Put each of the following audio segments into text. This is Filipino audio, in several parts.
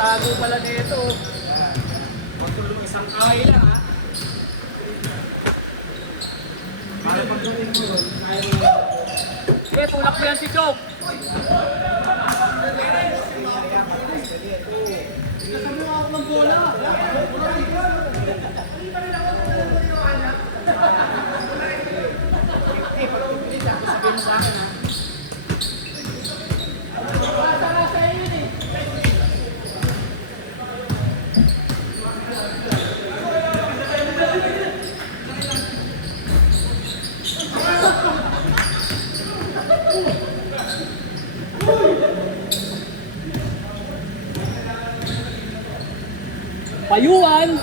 Tago pala dito. Magtulong isang kaway lang ha. Para pagdating ko ron, kaya mo. Sige, tulak mo yan si Chok. Nasabi mo ako ng bola. Pag pipilit ako, sabihin mo sa akin ha. Payuan!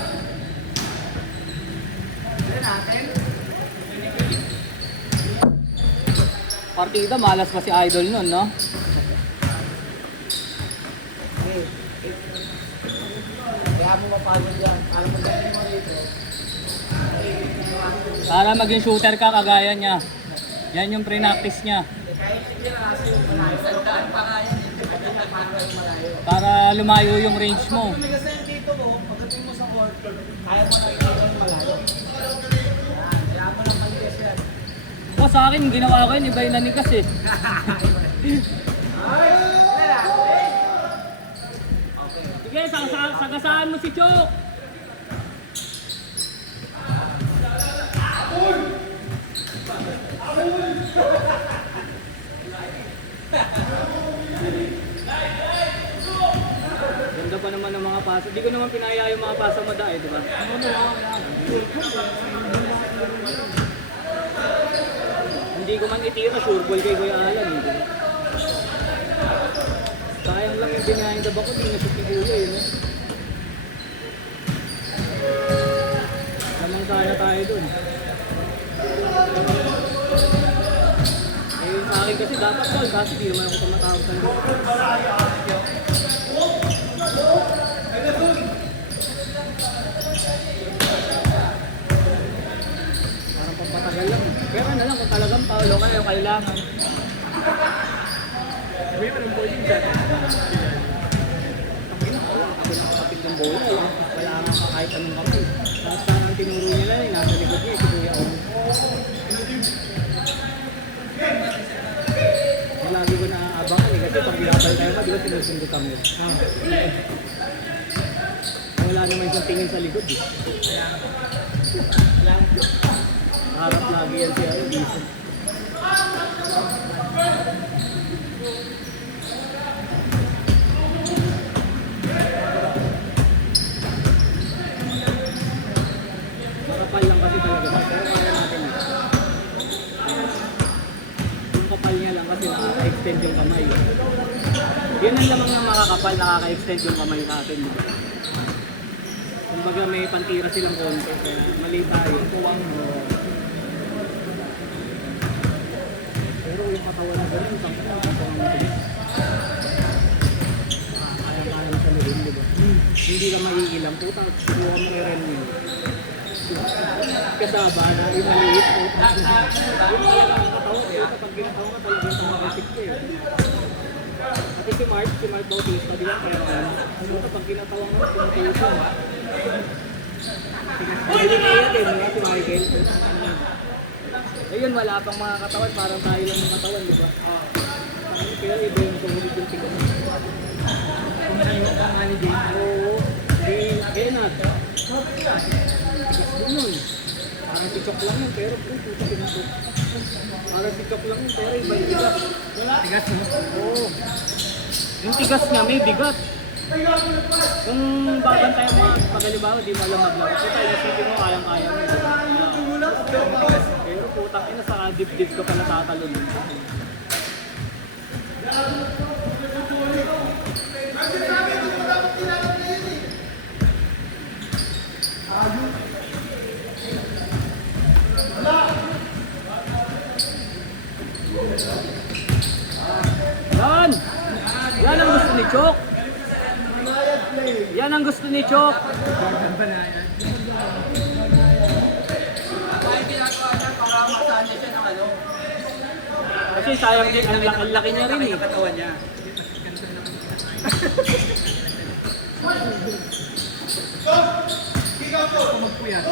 Partida, malas pa si Idol nun, no? Kaya mo mapagod yan. Para maging shooter ka, kagaya niya. Yan yung pre-practice niya. Para lumayo yung range mo. Kaya mo na iwan malayo. Kaya mo lang maligas yan. Sa akin, ginawa ko yun, iba yung nanigas eh. Sige, sagasaan mo si Chok. Ganda pa naman ng mga pasa. Hindi ko naman pinaya yung mga pasa mo dahil, di ba? Hindi ko man itira, sure ball kay Kuya Alan. Sayang lang yung binahin sa bako, hindi na siya tigulo eh. No? Lamang sana tayo dun. Eh, sa akin kasi dapat call, kasi di naman ako tumatawag sa nito. Parang pampatagal lang. Pero ano lang, kung talagang paulo ka na yung kailangan. May parang bowling dyan. Ako nakakapit ng bowling. Wala nga ka kahit anong kamay. Tapos parang tinuro niya lang, nasa likod niya, si Kuya Ong. Lagi ko naaabangan eh, kasi pag binabal tayo ba, di ba sinusundo kami? Wala naman siyang tingin sa likod eh. Harap lagi yan siya, dito. Makapal lang kasi talaga ba? Pero kaya natin eh. Yung kapal niya lang kasi nakaka-extend yung kamay. Yun ang lamang na makakapal, nakaka-extend yung kamay natin. Kumbaga may pantira silang konti, kaya mali tayo. Tuwang mo. Pero yung katawan na gano'n, isang tuwang mo. Kaya na sa lirin, di ba? Hindi lang maiilang. Putang, subukan mo rin yun. Kasaba na, yung maliit po. Yung talaga ang katawan, kapag ginatawa ka talaga yung tumakasik ko eh. At si Mark Bautista, di ba? Kaya kapag ginatawa mo, tumutulong. Hindi kaya din, di ba? Si Michael. Ayun, wala pang mga katawan, parang tayo lang ng katawan, di ba? Pero iba yung tumulit yung tigas. Kung ano yung kamali din. Oo. Kaya na. Tigas din yun. Parang si Chok lang yun, pero puta pinasok. Parang si Chok lang yun, pero iba yung tigas. Tigas mo? Oo. Yung tigas niya may bigat. Kung babantayan mo pagalibawa, di mo alam maglaro. Kaya tayo isipin mo, kayang-kaya mo. Pero putang ina, sa dip-dip ka pala tatalon. Chok. Yan ang gusto ni Chok. Jordan Banaya. Kaya ginagawa niya para masanya siya ng ano. Kasi sayang din, ang laki niya rin eh. Yung katawan niya. Magpuyat.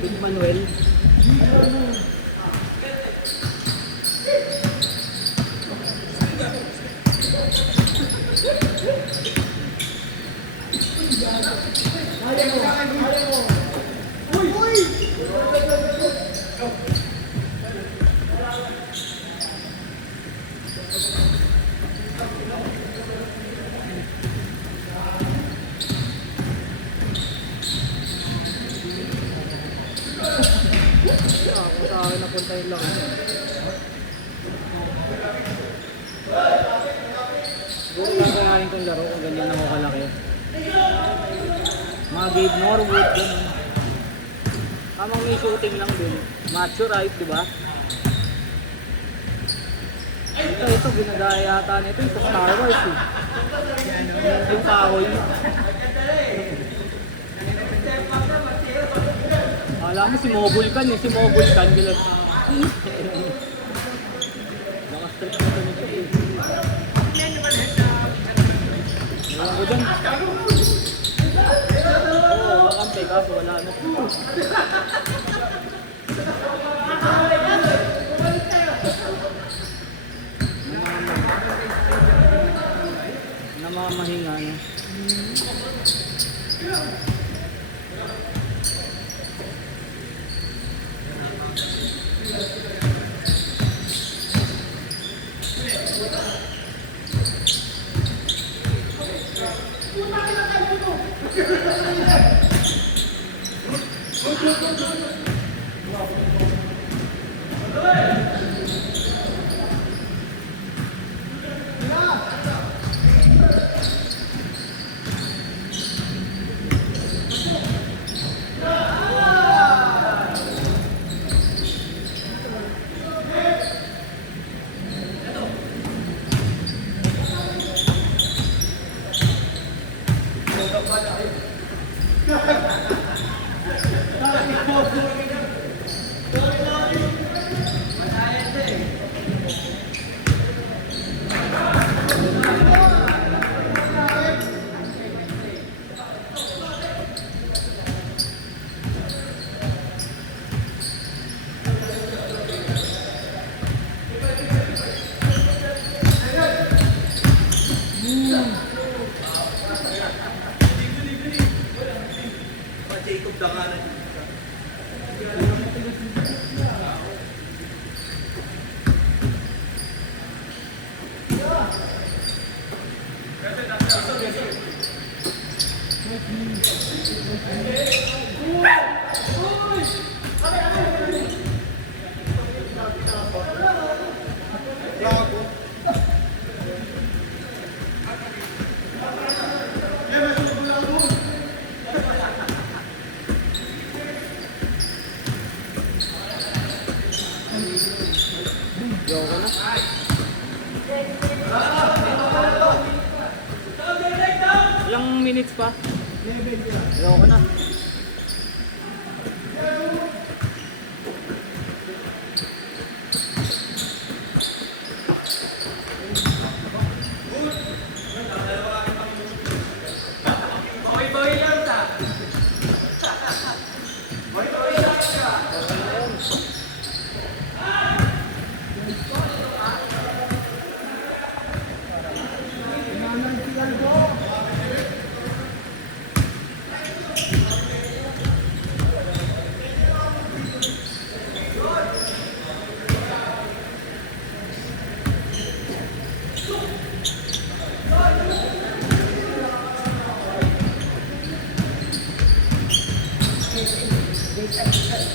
Big Manuel. Kung sa akin napunta yung laki. Siguro gagawin kong laro kung ganyan ako kalaki. Mga Gabe Norwood, ganun. Tamang may shooting lang din. Macho right, di ba? Ito, ginagaya yata nito yung sa Star Wars eh. Yung kahoy. Alam mo si Mobulkan eh, si Mobulkan bilang naka-strip na ito nito eh. Ewan ko dyan. Oo, makampi kaso wala na. Namamahinga niya. Yoko na. Ilang minutes pa? 11. Yoko na. Daytime.